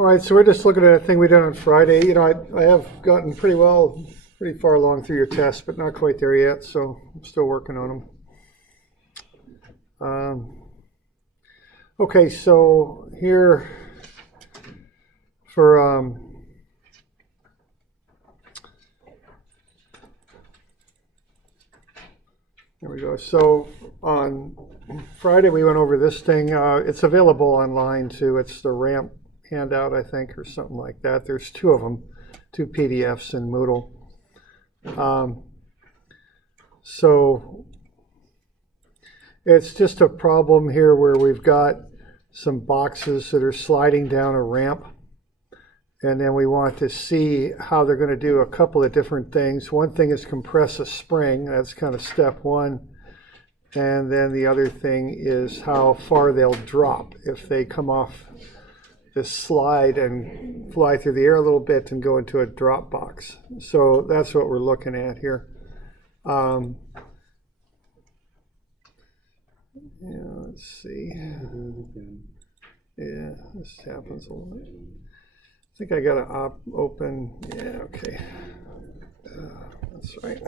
All right, so we're just looking at a thing we did on Friday. You know, I have gotten pretty far along through your test, but not quite there yet, so I'm still working on them. Okay, so here for there we go. So on Friday we went over this thing. It's available online too. It's the ramp handout, I think, or something like that. There's two of them, two PDFs in Moodle. So it's just a problem here where we've got some boxes that are sliding down a ramp, and then we want to see how they're going to do a couple of different things. One thing is compress a spring. That's kind of step one. And then the other thing is how far they'll drop if they come off this slide and fly through the air a little bit and go into a drop box. So that's what we're looking at here. Yeah, let's see. Yeah, this happens a lot. I think I got to open. Yeah, okay. That's right.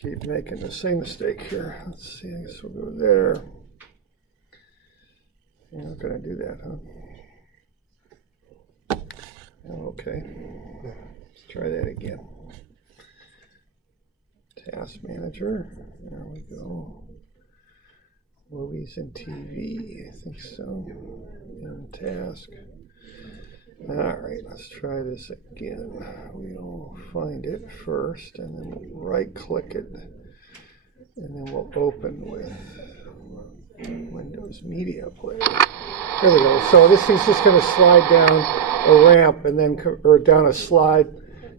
Keep making the same mistake here. Let's see. I guess we'll go there. You're not going to do that, huh? Okay. Let's try that again. Task Manager. There we go. Movies and TV. I think so. And task. All right, let's try this again. We'll find it first, and then we'll right-click it, and then we'll open with Windows Media Player. There we go. So this thing's just going to slide down a ramp, and then or down a slide,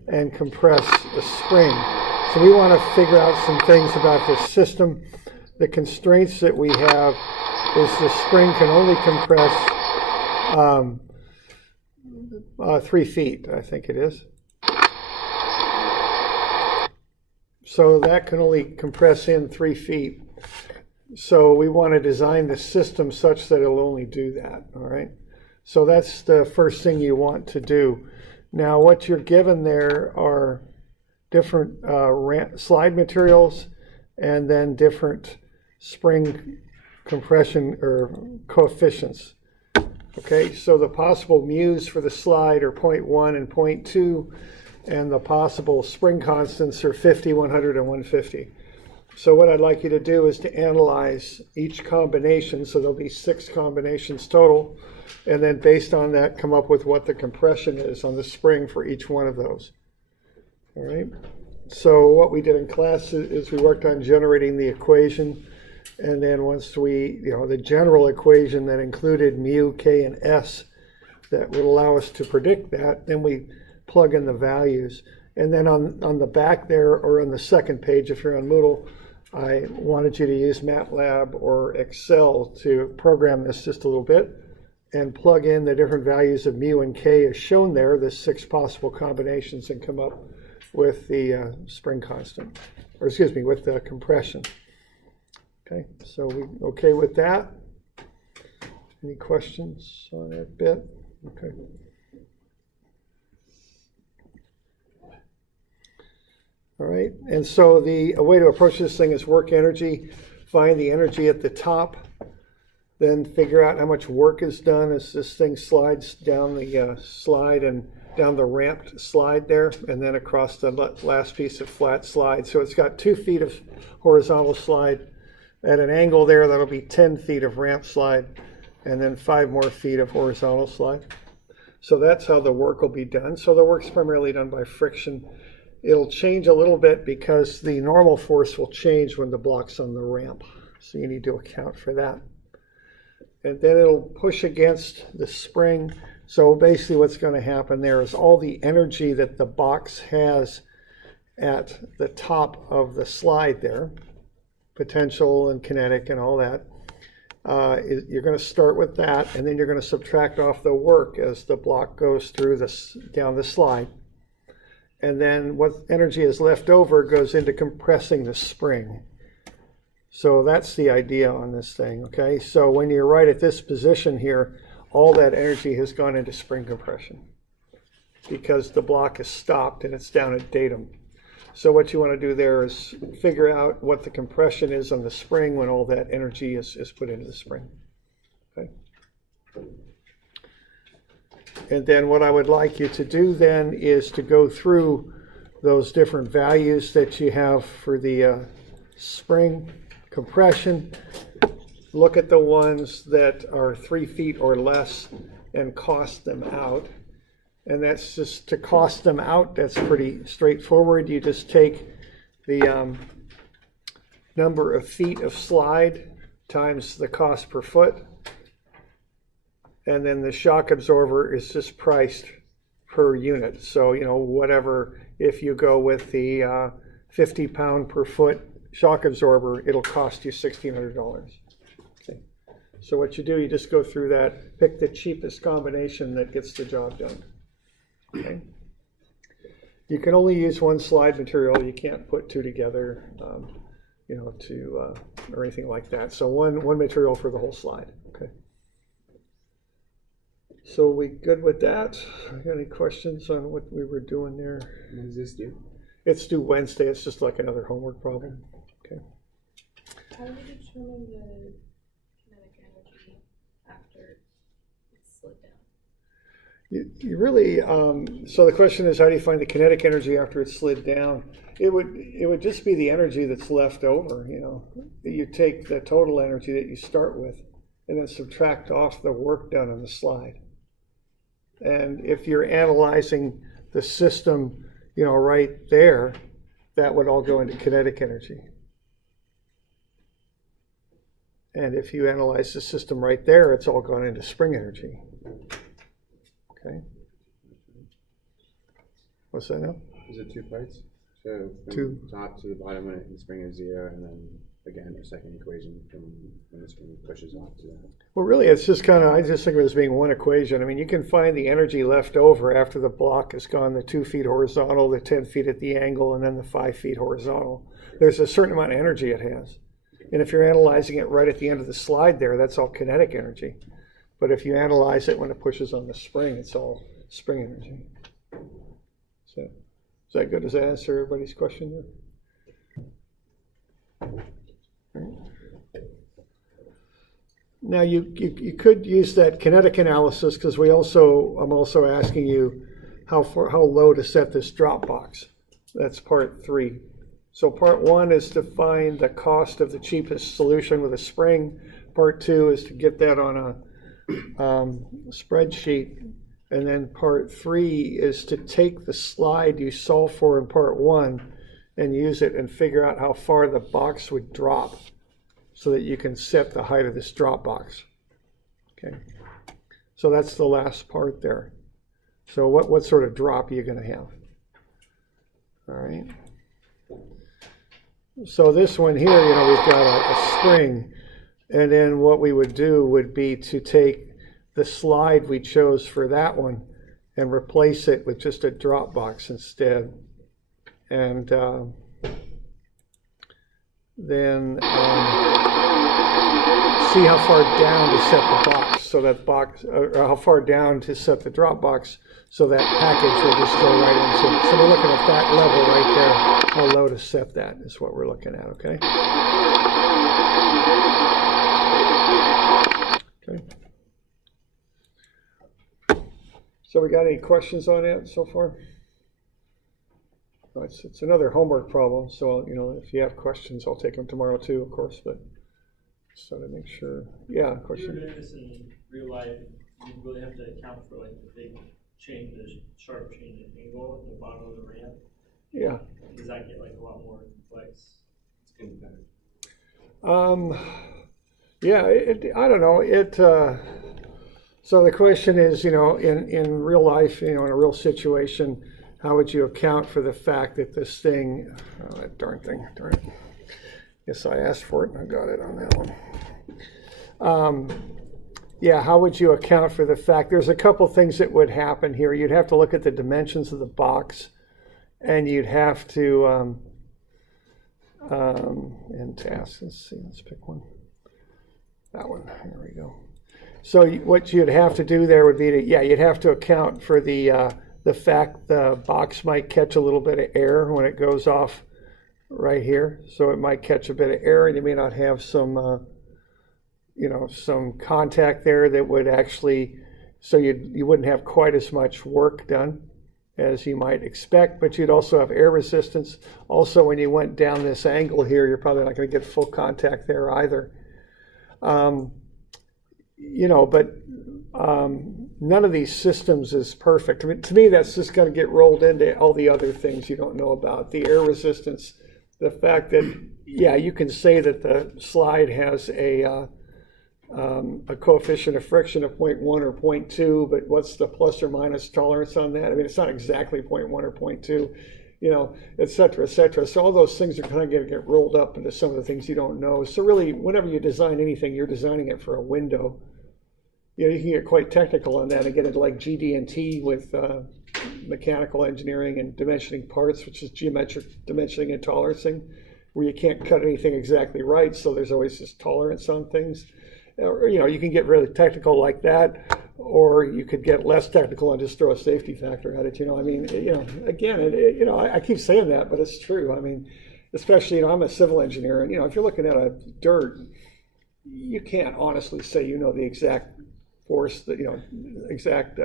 and compress a spring. So we want to figure out some things about this system. The constraints that we have is the spring can only compress 3 feet, I think it is. So that can only compress in 3 feet. So we want to design the system such that it'll only do that, all right? So that's the first thing you want to do. Now what you're given there are different slide materials and then different spring compression or coefficients. Okay, so the possible mu's for the slide are 0.1 and 0.2, and the possible spring constants are 50, 100, and 150. So what I'd like you to do is to analyze each combination, so there'll be 6 combinations total, and then based on that come up with what the compression is on the spring for each one of those. All right, so what we did in class is we worked on generating the equation. And then once we, the general equation that included mu, k, and s that would allow us to predict that, then we plug in the values. And then on the back there, or on the second page if you're on Moodle, I wanted you to use MATLAB or Excel to program this just a little bit and plug in the different values of mu and k as shown there, the 6 possible combinations, and come up with the spring constant, or excuse me, with the compression. Okay, so we okay with that? Any questions on that bit? Okay. All right, and so a way to approach this thing is work energy. Find the energy at the top, then figure out how much work is done as this thing slides down the slide and down the ramped slide there, and then across the last piece of flat slide. So it's got 2 feet of horizontal slide. At an angle there, that'll be 10 feet of ramp slide, and then 5 more feet of horizontal slide. So that's how the work will be done. So the work's primarily done by friction. It'll change a little bit because the normal force will change when the block's on the ramp. So you need to account for that. And then it'll push against the spring. So basically what's going to happen there is all the energy that the box has at the top of the slide there, potential and kinetic and all that, you're going to start with that, and then you're going to subtract off the work as the block goes through down the slide. And then what energy is left over goes into compressing the spring. So that's the idea on this thing, okay? So when you're right at this position here, all that energy has gone into spring compression because the block is stopped and it's down at datum. So what you want to do there is figure out what the compression is on the spring when all that energy is put into the spring. Okay. And then what I would like you to do then is to go through those different values that you have for the spring compression. Look at the ones that are 3 feet or less and cost them out. And that's just to cost them out, that's pretty straightforward. You just take the number of feet of slide times the cost per foot. And then the shock absorber is just priced per unit. So, you know, whatever, if you go with the 50 pound per foot shock absorber, it'll cost you $1,600. Okay. So what you do, you just go through that, pick the cheapest combination that gets the job done. Okay. You can only use one slide material. You can't put two together, you know, or anything like that. So one material for the whole slide. Okay. So we good with that? Got any questions on what we were doing there? When is this due? It's due Wednesday. It's just like another homework problem. Okay. How do you determine the kinetic energy after it's slid down? You really, so the question is, how do you find the kinetic energy after it's slid down? It would just be the energy that's left over, you know. You take the total energy that you start with and then subtract off the work done on the slide. And if you're analyzing the system, you know, right there, that would all go into kinetic energy. And if you analyze the system right there, it's all gone into spring energy. Okay. What's that now? Is it 2 parts? So from Two. top to the bottom when the spring is 0, and then again the second equation from when the spring pushes off to that. Well, really, it's just kind of, I just think of it as being one equation. I mean, you can find the energy left over after the block is gone, the 2 feet horizontal, the 10 feet at the angle, and then the 5 feet horizontal. There's a certain amount of energy it has. And if you're analyzing it right at the end of the slide there, that's all kinetic energy. But if you analyze it when it pushes on the spring, it's all spring energy. So, is that good? Does that answer everybody's question there? Right. Now you could use that kinetic analysis because I'm also asking you how low to set this drop box. That's part 3. So part 1 is to find the cost of the cheapest solution with a spring. Part 2 is to get that on a spreadsheet, and then part 3 is to take the slide you solved for in part 1 and use it and figure out how far the box would drop so that you can set the height of this drop box. Okay, so that's the last part there. So what sort of drop are you going to have? All right. So this one here, you know, we've got a spring. And then what we would do would be to take the slide we chose for that one and replace it with just a drop box instead. And then see how far down to set the box, so that box, or how far down to set the drop box, so that package will just go right into it. So we're looking at that level right there. How low to set that is what we're looking at, okay? Okay. So we got any questions on it so far? It's another homework problem, so you know if you have questions, I'll take them tomorrow too, of course. But just to make sure. Yeah, question. If you're doing this in real life, you really have to account for like the big change, the sharp change in angle at the bottom of the ramp. Yeah. Does that get like a lot more complex? It's getting better. Yeah, I don't know. So the question is, you know, in real life, you know, in a real situation, how would you account for the fact that this thing, oh, that darn thing, darn it. Guess I asked for it and I got it on that one. Yeah, how would you account for the fact, there's a couple things that would happen here. You'd have to look at the dimensions of the box, and you'd have to, and task, let's see, let's pick one. That one, here we go. So what you'd have to do there would be to, yeah, you'd have to account for the fact the box might catch a little bit of air when it goes off right here. So it might catch a bit of air, and you may not have some, some contact there that would actually, so you wouldn't have quite as much work done as you might expect, but you'd also have air resistance. Also, when you went down this angle here, you're probably not going to get full contact there either. None of these systems is perfect. I mean, to me, that's just going to get rolled into all the other things you don't know about. The air resistance, the fact that, yeah, you can say that the slide has a coefficient of friction of 0.1 or 0.2, but what's the plus or minus tolerance on that? I mean, it's not exactly 0.1 or 0.2, et cetera, et cetera. So all those things are kind of going to get rolled up into some of the things you don't know. So really, whenever you design anything, you're designing it for a window. You can get quite technical on that and get into like GD&T with mechanical engineering and dimensioning parts, which is geometric dimensioning and tolerancing, where you can't cut anything exactly right, so there's always this tolerance on things. Or, you can get really technical like that, or you could get less technical and just throw a safety factor at it. I mean, again, I keep saying that, but it's true. I mean, especially, I'm a civil engineer, and if you're looking at a dirt, you can't honestly say the exact force that exact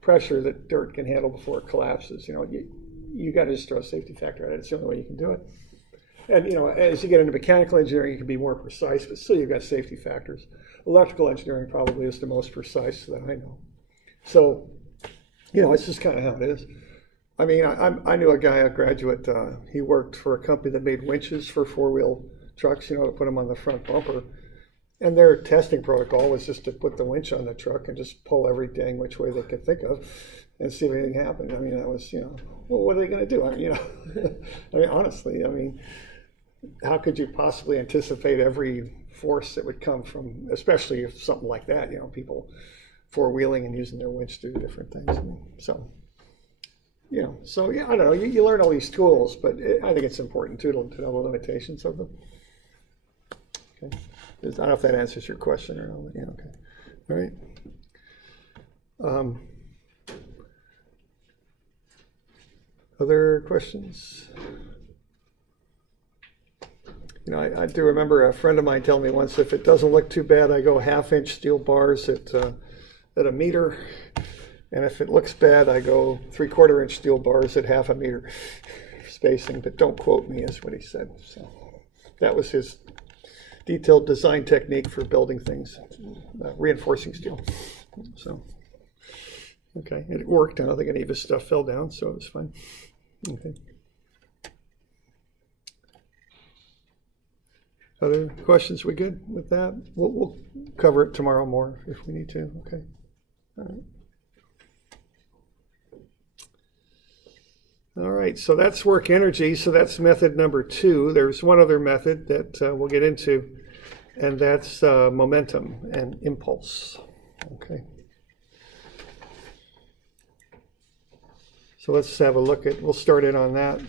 pressure that dirt can handle before it collapses. You got to just throw a safety factor at it. It's the only way you can do it. And as you get into mechanical engineering, you can be more precise, but still you've got safety factors. Electrical engineering probably is the most precise that I know. So, it's just kind of how it is. I mean, I knew a guy, a graduate. He worked for a company that made winches for four-wheel trucks. To put them on the front bumper. And their testing protocol was just to put the winch on the truck and just pull every dang which way they could think of and see if anything happened. I mean, that was, well, what are they going to do? I mean, I mean, honestly, how could you possibly anticipate every force that would come from, especially if something like that, people four-wheeling and using their winch to do different things. So yeah, I don't know, you learn all these tools, but I think it's important too to know the limitations of them. Okay. I don't know if that answers your question or not. Yeah, okay. All right. Other questions? I do remember a friend of mine telling me once, if it doesn't look too bad, I go 1/2-inch steel bars at a meter. And if it looks bad, I go 3/4-inch steel bars at 1/2 meter spacing. But don't quote me, is what he said. So that was his detailed design technique for building things, reinforcing steel. So, okay, and it worked. I don't think any of his stuff fell down, so it was fine. Okay. Other questions? We good with that? We'll cover it tomorrow more if we need to. Okay. All right. All right, so that's work energy. So that's method number 2. There's one other method that we'll get into, and that's momentum and impulse. Okay. So let's have a look at, we'll start in on that.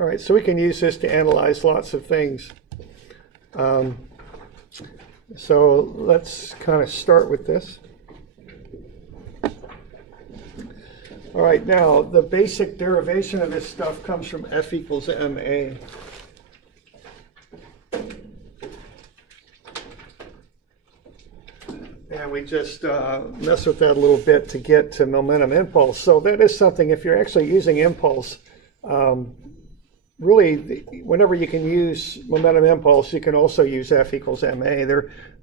All right, so we can use this to analyze lots of things. So let's kind of start with this. All right, now the basic derivation of this stuff comes from F equals ma. And we just mess with that a little bit to get to momentum impulse. So that is something, if you're actually using impulse, really, whenever you can use momentum impulse, you can also use F equals ma.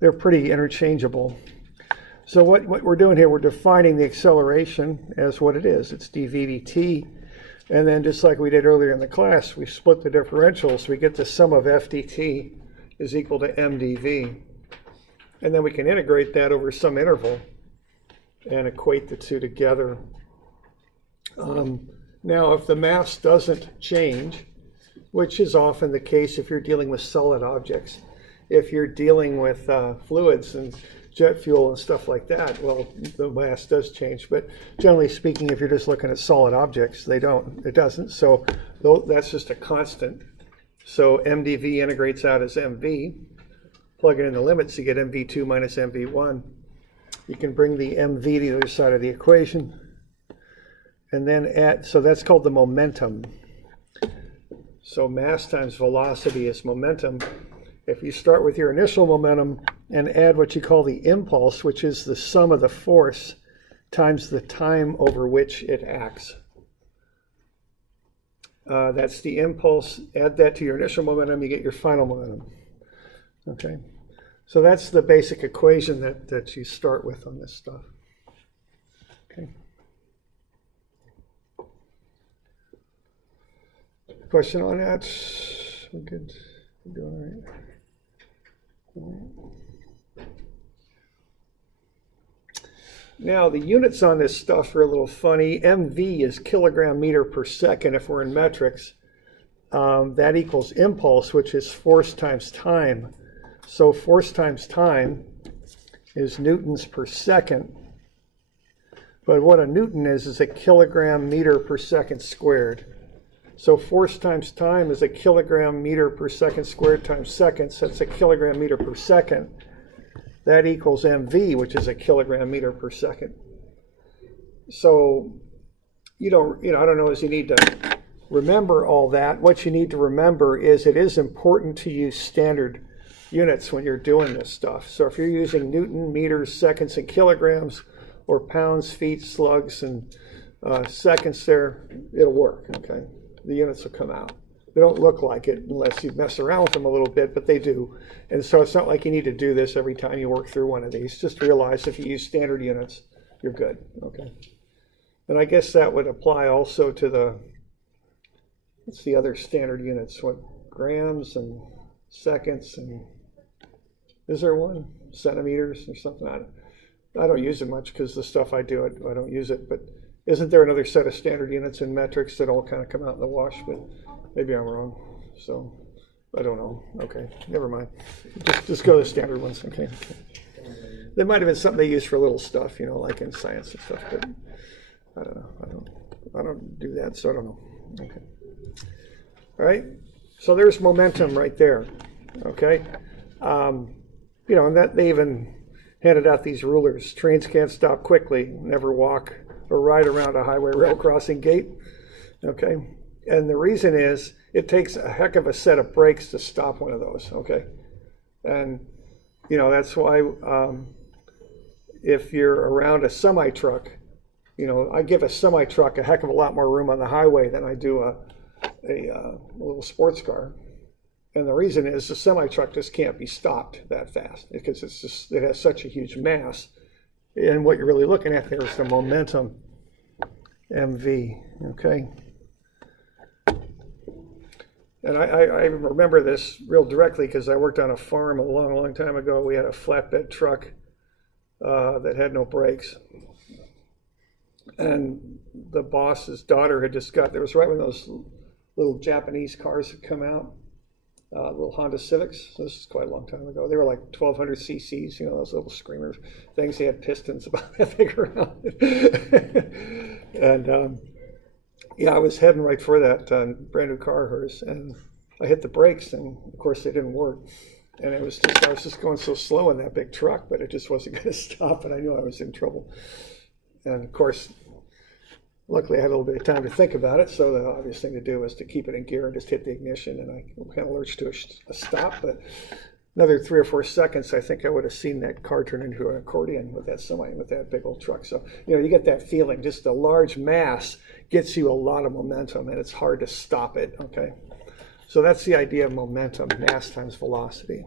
They're pretty interchangeable. So what we're doing here, we're defining the acceleration as what it is. It's dv dt. And then just like we did earlier in the class, we split the differentials. We get the sum of f dt is equal to mdv. And then we can integrate that over some interval and equate the two together. Now, if the mass doesn't change, which is often the case if you're dealing with solid objects, if you're dealing with fluids and jet fuel and stuff like that, well, the mass does change. But generally speaking, if you're just looking at solid objects, it doesn't. So that's just a constant. So MdV integrates out as MV. Plug it in the limits, you get MV2 minus MV1. You can bring the MV to the other side of the equation. And then add, so that's called the momentum. So mass times velocity is momentum. If you start with your initial momentum and add what you call the impulse, which is the sum of the force times the time over which it acts. That's the impulse. Add that to your initial momentum, you get your final momentum. Okay, so that's the basic equation that you start with on this stuff. Okay. Question on that? We're good. We're doing all right. Now, the units on this stuff are a little funny. MV is kilogram meter per second if we're in metrics. That equals impulse, which is force times time. So force times time is newtons per second. But what a newton is a kilogram meter per second squared. So force times time is a kilogram meter per second squared times seconds. That's a kilogram meter per second. That equals MV, which is a kilogram meter per second. So I don't know as you need to remember all that. What you need to remember is it is important to use standard units when you're doing this stuff. So if you're using Newton, meters, seconds, and kilograms, or pounds, feet, slugs, and seconds there, it'll work, okay? The units will come out. They don't look like it unless you mess around with them a little bit, but they do. And so it's not like you need to do this every time you work through one of these. Just realize if you use standard units, you're good, okay? And I guess that would apply also to what's the other standard units? What, grams and seconds and, is there one? Centimeters or something? I don't use it much because the stuff I do, I don't use it, but isn't there another set of standard units and metrics that all kind of come out in the wash? But maybe I'm wrong, so I don't know. Okay, never mind. Just go to the standard ones, okay? There might have been something they use for little stuff, like in science and stuff, but I don't know. I don't do that, so I don't know. Okay. All right, so there's momentum right there, okay? And that they even handed out these rulers. Trains can't stop quickly, never walk or ride around a highway rail crossing gate, okay? And the reason is it takes a heck of a set of brakes to stop one of those, okay? And, that's why if you're around a semi-truck, I give a semi-truck a heck of a lot more room on the highway than I do a little sports car. And the reason is the semi-truck just can't be stopped that fast because it has such a huge mass. And what you're really looking at there is the momentum, MV, okay? And I remember this real directly because I worked on a farm a long, long time ago. We had a flatbed truck that had no brakes. And the boss's daughter had just there was right when those little Japanese cars had come out. Little Honda Civics. So this is quite a long time ago. They were like 1,200 cc's, those little screamers things. They had pistons about that big around. And I was heading right for that brand new car of hers, and I hit the brakes, and of course they didn't work. And I was just going so slow in that big truck, but it just wasn't going to stop, and I knew I was in trouble. And of course, luckily I had a little bit of time to think about it, so the obvious thing to do was to keep it in gear and just hit the ignition, and I kind of lurched to a stop, but another 3 or 4 seconds, I think I would have seen that car turn into an accordion with that big old truck. So, you get that feeling, just a large mass gets you a lot of momentum, and it's hard to stop it, okay? So that's the idea of momentum, mass times velocity.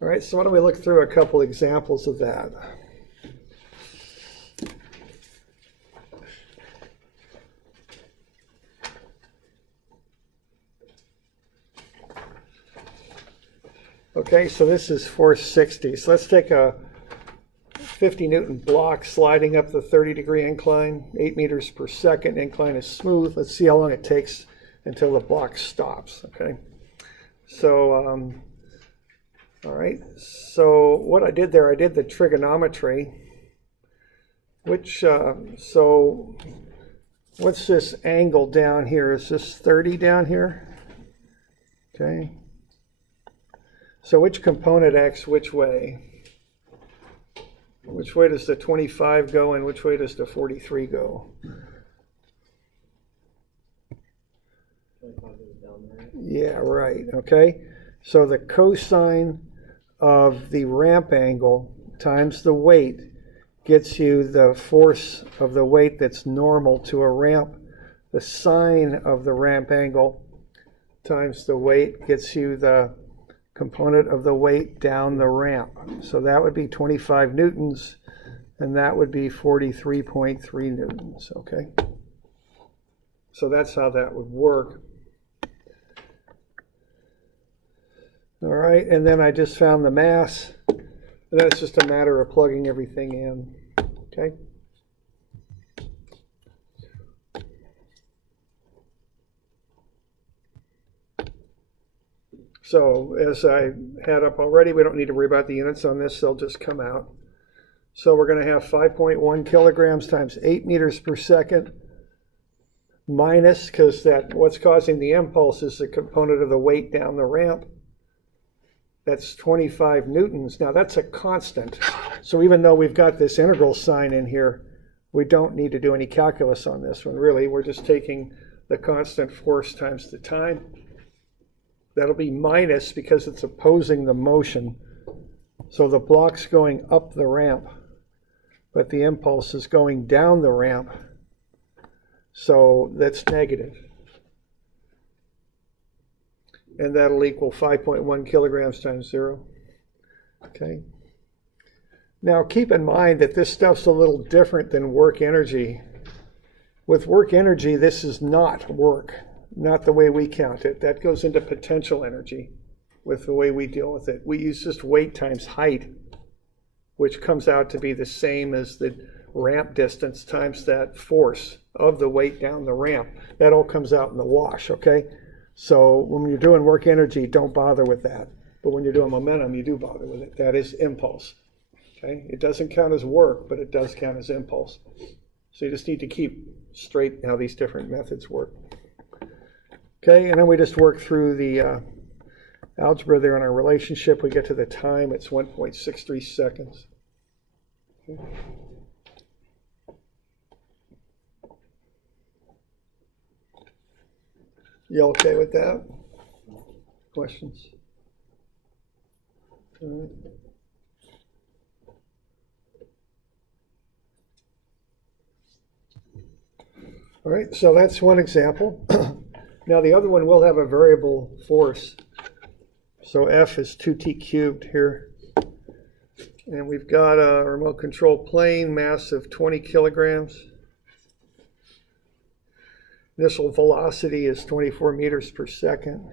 All right, so why don't we look through a couple examples of that. Okay, so this is 460. So let's take a 50 Newton block sliding up the 30-degree incline, 8 meters per second. Incline is smooth. Let's see how long it takes until the block stops, okay? So, all right, so what I did there, I did the trigonometry, which, so what's this angle down here? Is this 30 down here? Okay. So which component acts which way? Which way does the 25 go and which way does the 43 go? Yeah, right, okay. So the cosine of the ramp angle times the weight gets you the force of the weight that's normal to a ramp. The sine of the ramp angle times the weight gets you the component of the weight down the ramp. So that would be 25 newtons, and that would be 43.3 newtons, okay? So that's how that would work. All right, and then I just found the mass, and then it's just a matter of plugging everything in, okay? So as I had up already, we don't need to worry about the units on this, they'll just come out. So we're going to have 5.1 kilograms times 8 meters per second minus, because that what's causing the impulse is the component of the weight down the ramp. That's 25 newtons. Now that's a constant. So even though we've got this integral sign in here, we don't need to do any calculus on this one, really. We're just taking the constant force times the time. That'll be minus because it's opposing the motion. So the block's going up the ramp, but the impulse is going down the ramp. So that's negative. And that'll equal 5.1 kilograms times 0. Okay. Now keep in mind that this stuff's a little different than work energy. With work energy, this is not work, not the way we count it. That goes into potential energy with the way we deal with it. We use just weight times height, which comes out to be the same as the ramp distance times that force of the weight down the ramp. That all comes out in the wash, okay? So when you're doing work energy, don't bother with that. But when you're doing momentum, you do bother with it. That is impulse, okay? It doesn't count as work, but it does count as impulse. So you just need to keep straight how these different methods work. Okay, and then we just work through the algebra there in our relationship. We get to the time, it's 1.63 seconds. Okay. You okay with that? Questions? All right. All right, so that's one example. Now the other one will have a variable force. So F is 2t cubed here. And we've got a remote control plane, mass of 20 kilograms. Initial velocity is 24 meters per second.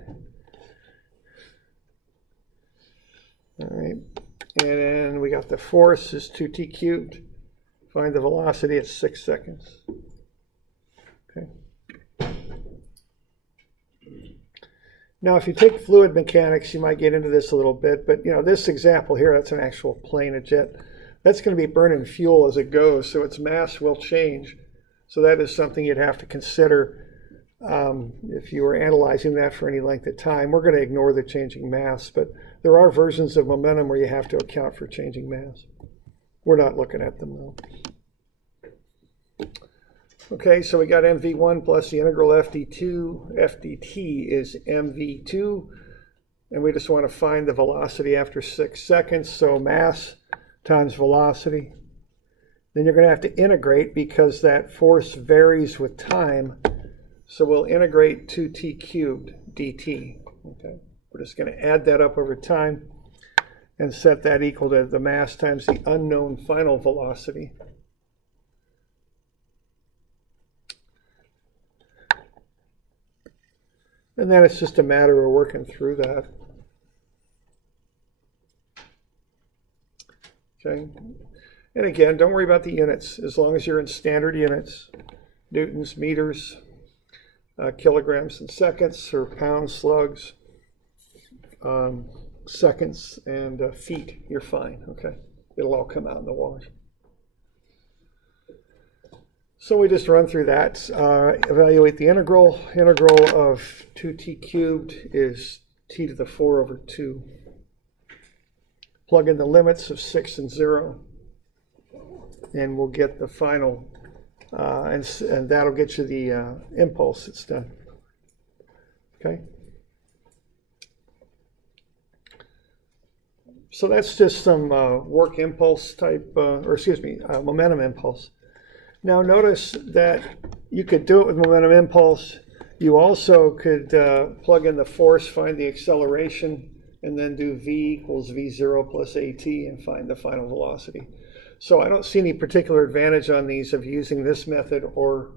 All right, and then we got the force is 2t cubed. Find the velocity at 6 seconds. Okay. Now, if you take fluid mechanics, you might get into this a little bit, but you know, this example here, that's an actual plane, a jet. That's going to be burning fuel as it goes, so its mass will change. So that is something you'd have to consider if you were analyzing that for any length of time. We're going to ignore the changing mass, but there are versions of momentum where you have to account for changing mass. We're not looking at them though. Okay, so we got mv1 plus the integral fd2. fdt is mv2, and we just want to find the velocity after 6 seconds, so mass times velocity. Then you're going to have to integrate because that force varies with time. So we'll integrate 2t cubed dt. Okay, we're just going to add that up over time and set that equal to the mass times the unknown final velocity. And then it's just a matter of working through that. Okay. And again, don't worry about the units, as long as you're in standard units, newtons, meters, kilograms and seconds, or pounds, slugs, seconds, and feet, you're fine, okay? It'll all come out in the wash. So we just run through that, evaluate the integral. Integral of 2t cubed is t to the 4 over 2. Plug in the limits of 6 and 0, and we'll get the final, and that'll get you the impulse that's done. Okay? So that's just some work impulse type, momentum impulse. Now notice that you could do it with momentum impulse. You also could plug in the force, find the acceleration, and then do v equals v0 plus at and find the final velocity. So I don't see any particular advantage on these of using this method or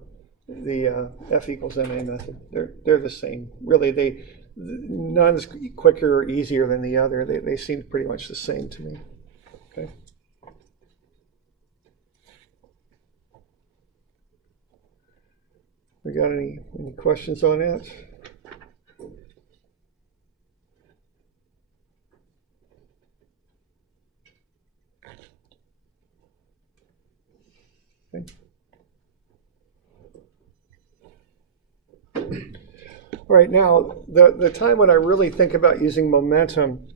the F equals ma method. They're the same. Really, none's quicker or easier than the other. They seem pretty much the same to me. Okay. We got any questions on that? Okay. All right, now the time when I really think about using momentum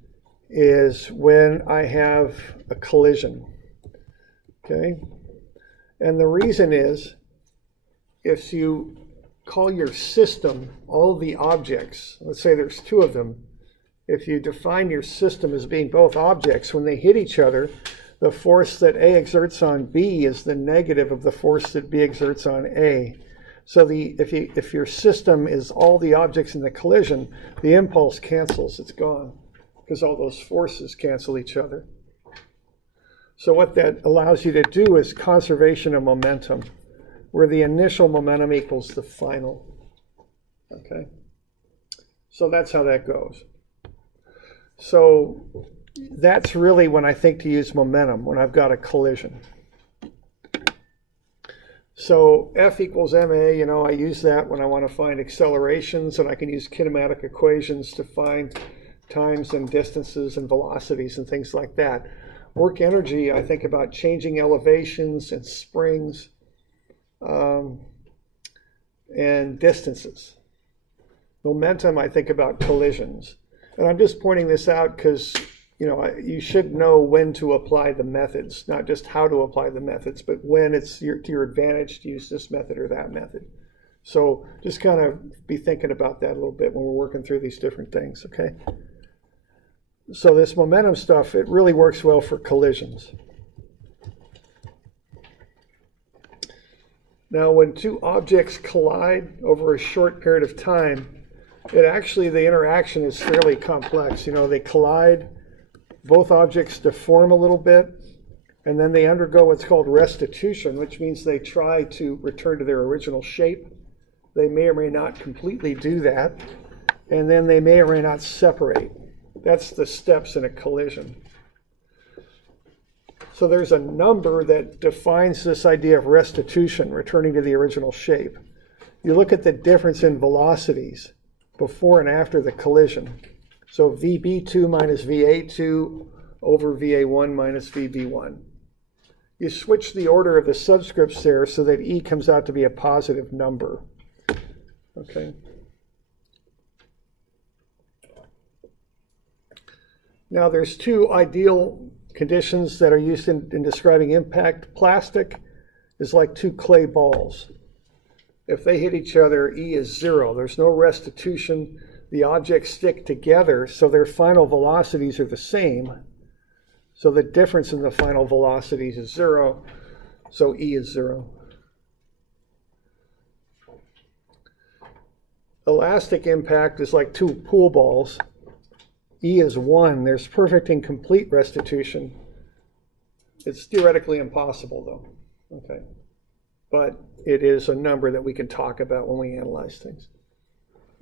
is when I have a collision. Okay? And the reason is, if you call your system all the objects, let's say there's 2 of them, if you define your system as being both objects, when they hit each other, the force that A exerts on B is the negative of the force that B exerts on A. So if your system is all the objects in the collision, the impulse cancels, it's gone, because all those forces cancel each other. So what that allows you to do is conservation of momentum, where the initial momentum equals the final. Okay? So that's how that goes. So that's really when I think to use momentum, when I've got a collision. So F equals ma, I use that when I want to find accelerations, and I can use kinematic equations to find times and distances and velocities and things like that. Work energy, I think about changing elevations and springs, and distances. Momentum, I think about collisions. And I'm just pointing this out because, you should know when to apply the methods, not just how to apply the methods, but when it's to your advantage to use this method or that method. So just kind of be thinking about that a little bit when we're working through these different things, okay? So this momentum stuff, it really works well for collisions. Now, when 2 objects collide over a short period of time, the interaction is fairly complex. They collide, both objects deform a little bit, and then they undergo what's called restitution, which means they try to return to their original shape. They may or may not completely do that, and then they may or may not separate. That's the steps in a collision. So there's a number that defines this idea of restitution, returning to the original shape. You look at the difference in velocities before and after the collision. So VB2 minus VA2 over VA1 minus VB1. You switch the order of the subscripts there so that E comes out to be a positive number. Okay. Now there's 2 ideal conditions that are used in describing impact. Plastic is like 2 clay balls. If they hit each other, E is 0. There's no restitution. The objects stick together, so their final velocities are the same. So the difference in the final velocities is 0, so E is 0. Elastic impact is like 2 pool balls. E is 1. There's perfect and complete restitution. It's theoretically impossible, though. Okay. But it is a number that we can talk about when we analyze things.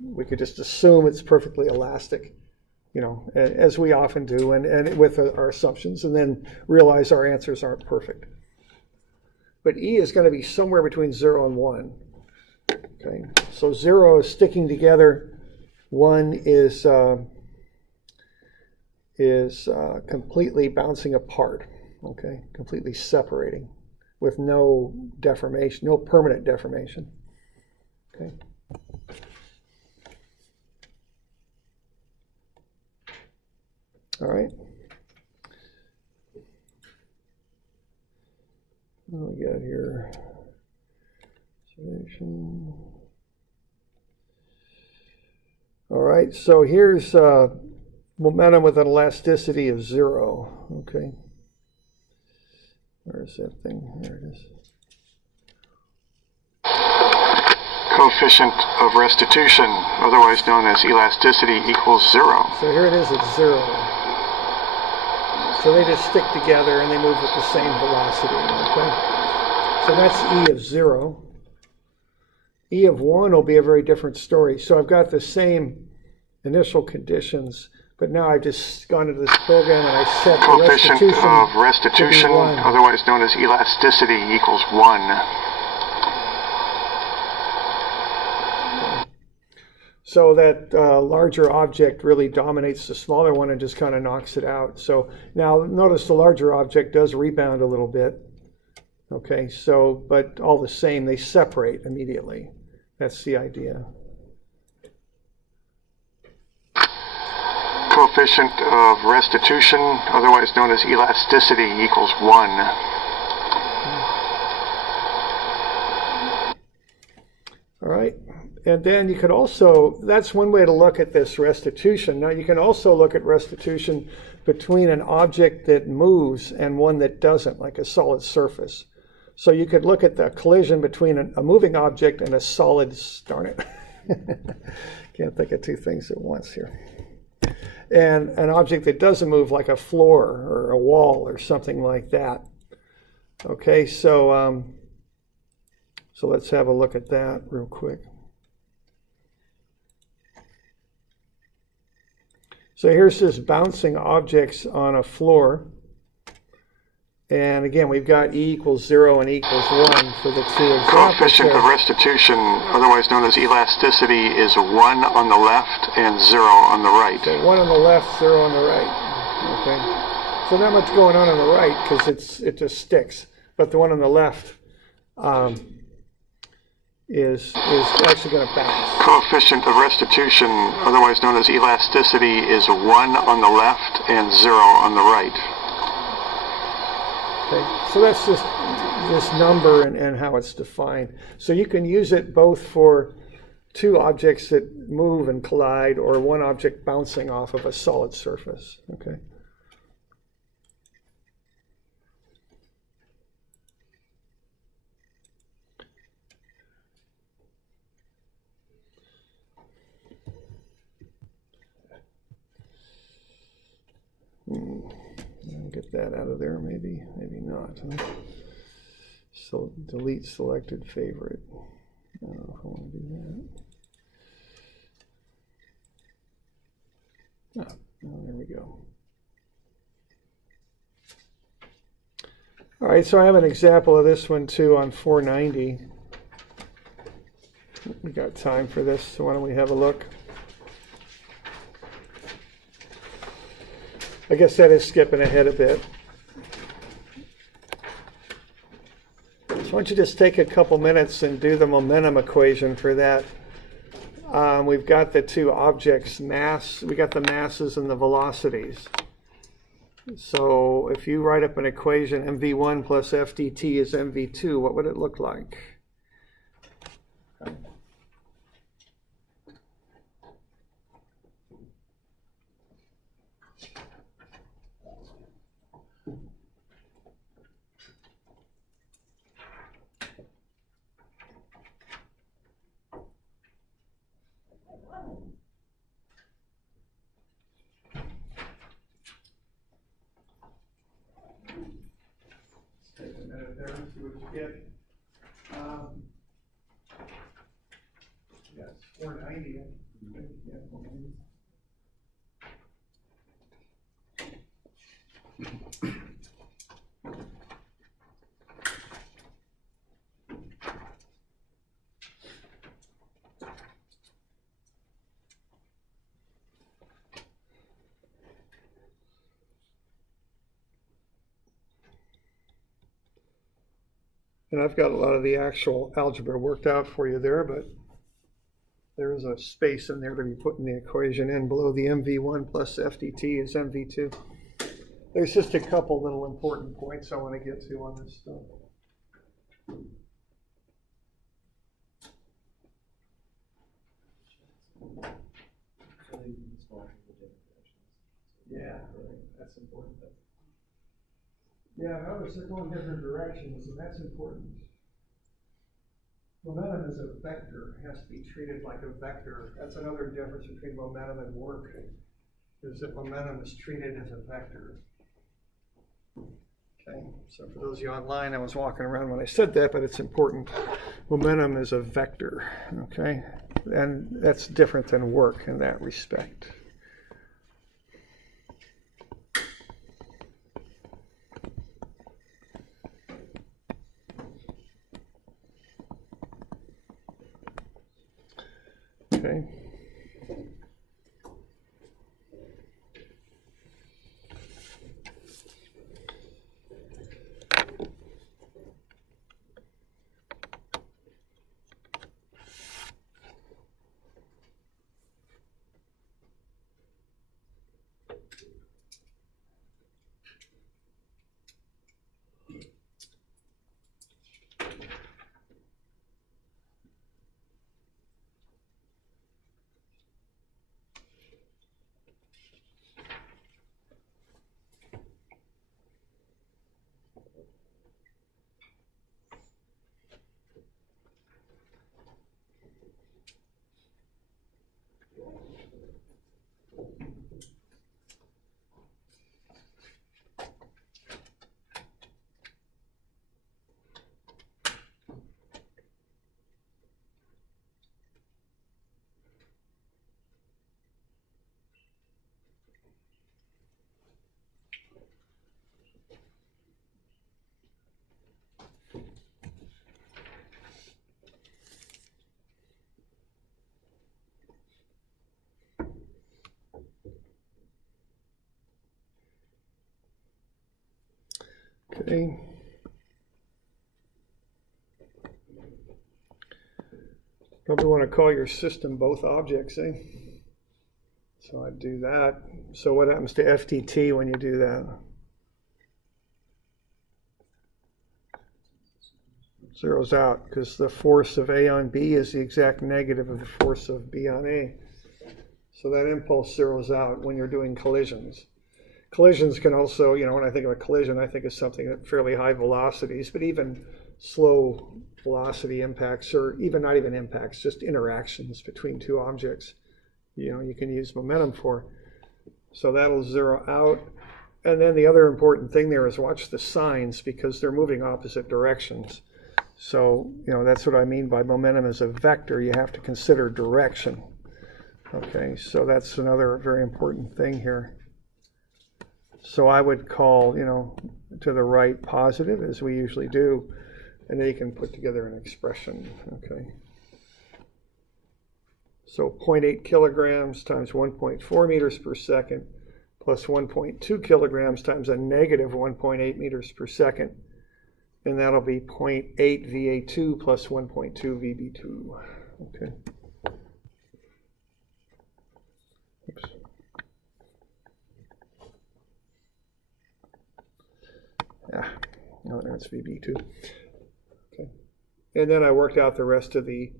We could just assume it's perfectly elastic. as we often do, and with our assumptions, and then realize our answers aren't perfect. But E is going to be somewhere between 0 and 1. Okay, so 0 is sticking together. 1 is completely bouncing apart. Okay, completely separating with no deformation, no permanent deformation. Okay. All right. What do we got here? Observation. All right, so here's momentum with an elasticity of 0. Okay. Where is that thing? There it is. Coefficient of restitution, otherwise known as elasticity, equals 0. So here it is at 0. So they just stick together and they move with the same velocity. Okay. So that's E of 0. E of 1 will be a very different story. So I've got the same initial conditions, but now I've just gone into this program and I set the Coefficient restitution of restitution, to be 1. otherwise known as elasticity, equals 1. So that larger object really dominates the smaller one and just kind of knocks it out. So now notice the larger object does rebound a little bit. Okay, so, but all the same, they separate immediately. That's the idea. Coefficient of restitution, otherwise known as elasticity, equals 1. All right, and then you could also, that's one way to look at this restitution. Now you can also look at restitution between an object that moves and one that doesn't, like a solid surface. So you could look at the collision between a moving object and a solid, darn it, can't think of two things at once here. And an object that doesn't move, like a floor or a wall or something like that. Okay, so so let's have a look at that real quick. So here's this bouncing objects on a floor. And again, we've got E equals 0 and E equals 1 for the two examples. Coefficient of restitution, otherwise known as elasticity, is 1 on the left and 0 on the right. Okay, 1 on the left, 0 on the right. Okay. So not much going on the right because it just sticks. But the one on the left is actually going to bounce. Coefficient of restitution, otherwise known as elasticity, is 1 on the left and 0 on the right. Okay. So that's just this number and how it's defined. So you can use it both for two objects that move and collide or one object bouncing off of a solid surface. Okay. Get that out of there, maybe not. Huh? So delete selected favorite. I don't know if I want to do that. Oh, there we go. All right, so I have an example of this one too on 490. We got time for this, so why don't we have a look? I guess that is skipping ahead a bit. So why don't you just take a couple minutes and do the momentum equation for that. We've got the two objects, mass, we got the masses and the velocities. So if you write up an equation, mv1 plus fdt is mv2, what would it look like? Okay. Take a minute there and see what you get. And I've got a lot of the actual algebra worked out for you there, but there is a space in there to be put in the equation in below the MV1 plus FDT is MV2. There's just a couple little important points I want to get to on this stuff. Yeah, that's important. Yeah, notice they're going different directions, and that's important. Momentum is a vector, it has to be treated like a vector. That's another difference between momentum and work, is that momentum is treated as a vector. Okay, so for those of you online, I was walking around when I said that, but it's important. Momentum is a vector, okay? And that's different than work in that respect. Okay. Okay. Probably want to call your system both objects, eh? So I do that. So what happens to FTT when you do that? Zeroes out, because the force of A on B is the exact negative of the force of B on A. So that impulse zeroes out when you're doing collisions. Collisions can also, when I think of a collision, I think of something at fairly high velocities, but even slow velocity impacts, or even not even impacts, just interactions between two objects, you can use momentum for. So that'll zero out. And then the other important thing there is watch the signs, because they're moving opposite directions. So, that's what I mean by momentum as a vector. You have to consider direction. Okay, so that's another very important thing here. So I would call, to the right positive, as we usually do, and then you can put together an expression, okay? So 0.8 kilograms times 1.4 meters per second plus 1.2 kilograms times a negative 1.8 meters per second. And that'll be 0.8 VA2 plus 1.2 VB2, okay? Oops. No, that's VB2. Okay. And then I worked out the rest of the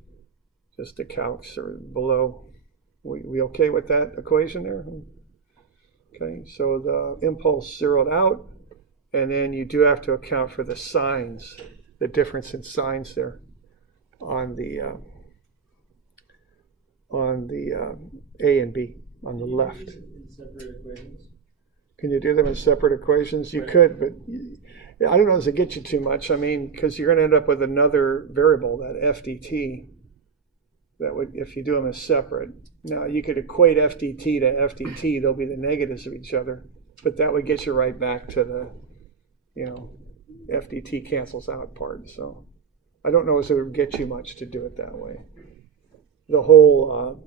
calcs or below. We okay with that equation there? Okay, so the impulse zeroed out, and then you do have to account for the signs, the difference in signs there on the A and B on the left. In separate equations? Can you do them in separate equations? You could, but I don't know, does it get you too much? I mean, because you're going to end up with another variable, that FDT, that would, if you do them as separate. Now, you could equate FDT to FDT, they'll be the negatives of each other, but that would get you right back to the, FDT cancels out part. So I don't know if it would get you much to do it that way. The whole,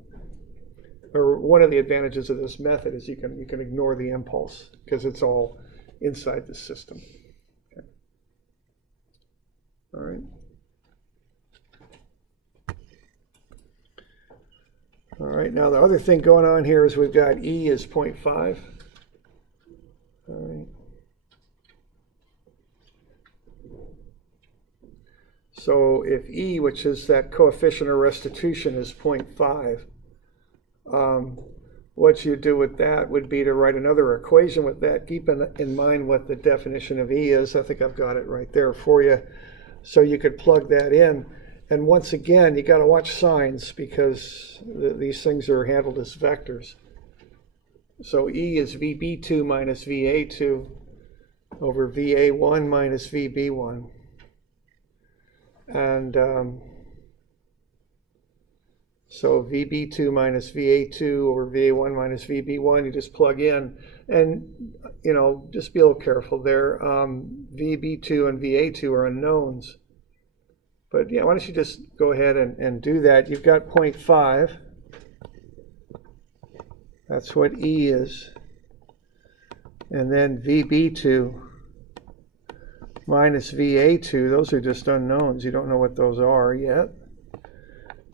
or one of the advantages of this method is you can ignore the impulse because it's all inside the system. Okay. All right. All right, now the other thing going on here is we've got E is 0.5. All right. So if E, which is that coefficient of restitution, is 0.5, what you do with that would be to write another equation with that. Keep in mind what the definition of E is. I think I've got it right there for you. So you could plug that in. And once again, you got to watch signs because these things are handled as vectors. So E is VB2 minus VA2 over VA1 minus VB1. And so VB2 minus VA2 over VA1 minus VB1, you just plug in. And, you know, just be a little careful there. VB2 and VA2 are unknowns. But yeah, why don't you just go ahead and do that. You've got 0.5. That's what E is. And then VB2 minus VA2, those are just unknowns. You don't know what those are yet.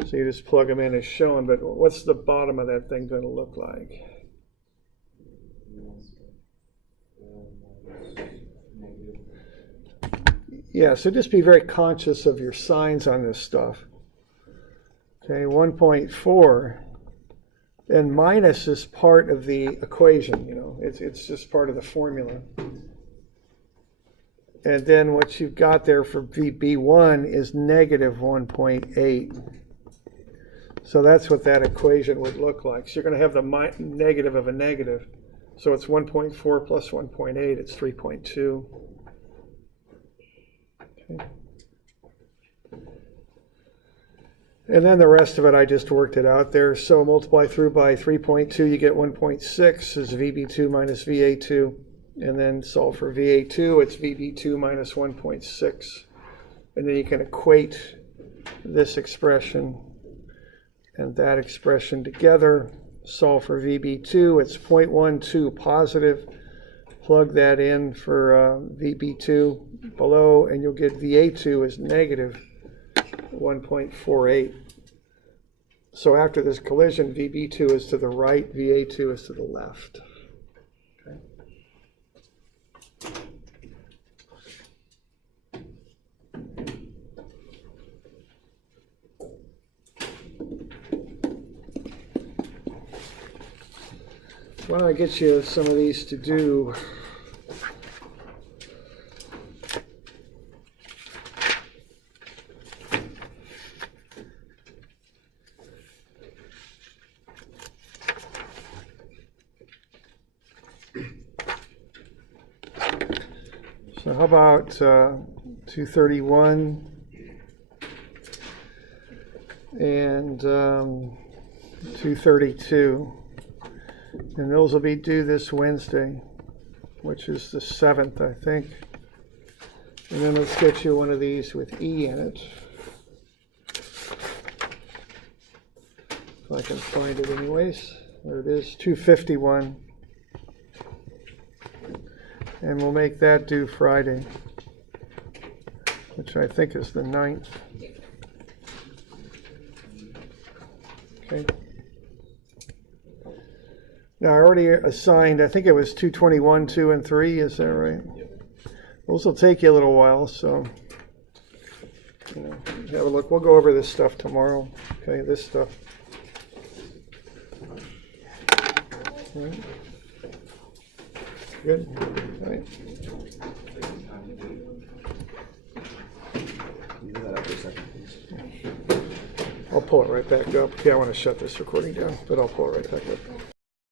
So you just plug them in as shown, but what's the bottom of that thing going to look like? Yeah, so just be very conscious of your signs on this stuff. Okay, 1.4, and minus is part of the equation, you know, it's just part of the formula. And then what you've got there for VB1 is negative 1.8. So that's what that equation would look like. So you're going to have the negative of a negative. So it's 1.4 plus 1.8, it's 3.2. Okay. And then the rest of it, I just worked it out there. So multiply through by 3.2, you get 1.6 is VB2 minus VA2. And then solve for VA2, it's VB2 minus 1.6. And then you can equate this expression and that expression together. Solve for VB2, it's 0.12 positive. Plug that in for VB2 below, and you'll get VA2 is negative 1.48. So after this collision, VB2 is to the right, VA2 is to the left. Why don't I get you some of these to do? So how about 231 and 232? And those will be due this Wednesday, which is the 7th, I think. And then let's get you one of these with E in it. If I can find it anyways. There it is, 251. And we'll make that due Friday, which I think is the 9th. Okay. Now, I already assigned, I think it was 221, 2, and 3, is that right? Yep. Those will take you a little while, so, you know, have a look. We'll go over this stuff tomorrow, okay, this stuff. All right. Good? All right. Leave that up for a second, please. I'll pull it right back up. Okay, I want to shut this recording down, but I'll pull it right back up.